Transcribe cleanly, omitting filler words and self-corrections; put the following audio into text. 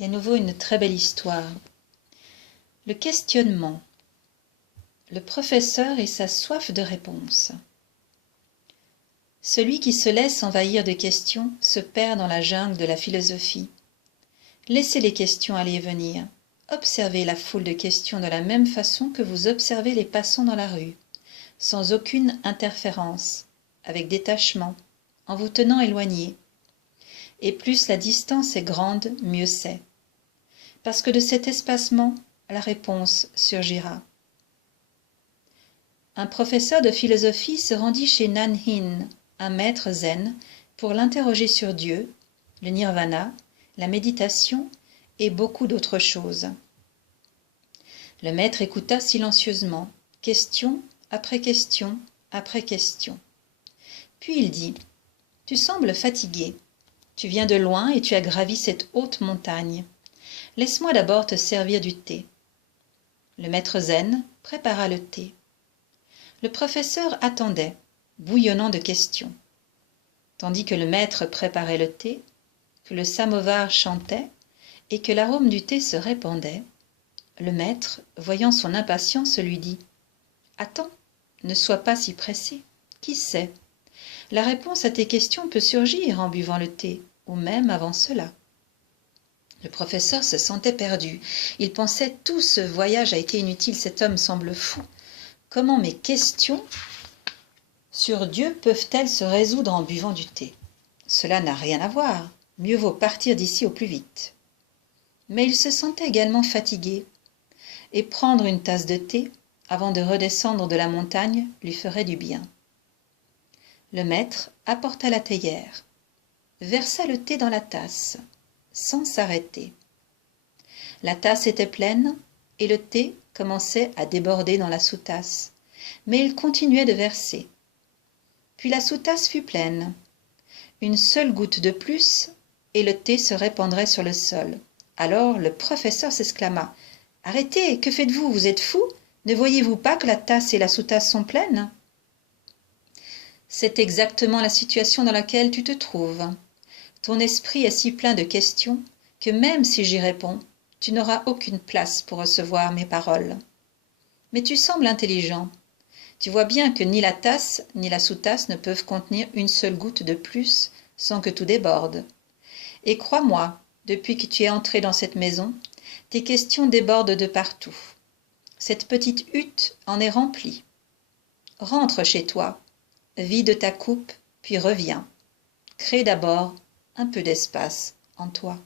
Et à nouveau une très belle histoire. Le questionnement. Le professeur et sa soif de réponse. Celui qui se laisse envahir de questions se perd dans la jungle de la philosophie. Laissez les questions aller et venir. Observez la foule de questions de la même façon que vous observez les passants dans la rue, sans aucune interférence, avec détachement, en vous tenant éloigné. Et plus la distance est grande, mieux c'est. Parce que de cet espacement, la réponse surgira. Un professeur de philosophie se rendit chez Nan Hin, un maître zen, pour l'interroger sur Dieu, le nirvana, la méditation et beaucoup d'autres choses. Le maître écouta silencieusement, question après question après question. Puis il dit : « Tu sembles fatigué. Tu viens de loin et tu as gravi cette haute montagne. Laisse-moi d'abord te servir du thé. » Le maître zen prépara le thé. Le professeur attendait, bouillonnant de questions. Tandis que le maître préparait le thé, que le samovar chantait et que l'arôme du thé se répandait, le maître, voyant son impatience, lui dit : « Attends, ne sois pas si pressé. Qui sait ? La réponse à tes questions peut surgir en buvant le thé, ou même avant cela. » Le professeur se sentait perdu. Il pensait : tout ce voyage a été inutile, cet homme semble fou. Comment mes questions sur Dieu peuvent-elles se résoudre en buvant du thé ? Cela n'a rien à voir. Mieux vaut partir d'ici au plus vite. Mais il se sentait également fatigué, et prendre une tasse de thé avant de redescendre de la montagne lui ferait du bien. Le maître apporta la théière, versa le thé dans la tasse, sans s'arrêter. La tasse était pleine et le thé commençait à déborder dans la sous-tasse, mais il continuait de verser. Puis la sous-tasse fut pleine. Une seule goutte de plus et le thé se répandrait sur le sol. Alors le professeur s'exclama : « Arrêtez, que faites-vous ? Vous êtes fou ? Ne voyez-vous pas que la tasse et la sous-tasse sont pleines ? » C'est exactement la situation dans laquelle tu te trouves. Ton esprit est si plein de questions que même si j'y réponds, tu n'auras aucune place pour recevoir mes paroles. Mais tu sembles intelligent. Tu vois bien que ni la tasse ni la sous-tasse ne peuvent contenir une seule goutte de plus sans que tout déborde. Et crois-moi, depuis que tu es entré dans cette maison, tes questions débordent de partout. Cette petite hutte en est remplie. Rentre chez toi, vide ta coupe, puis reviens. Crée d'abord un peu d'espace en toi.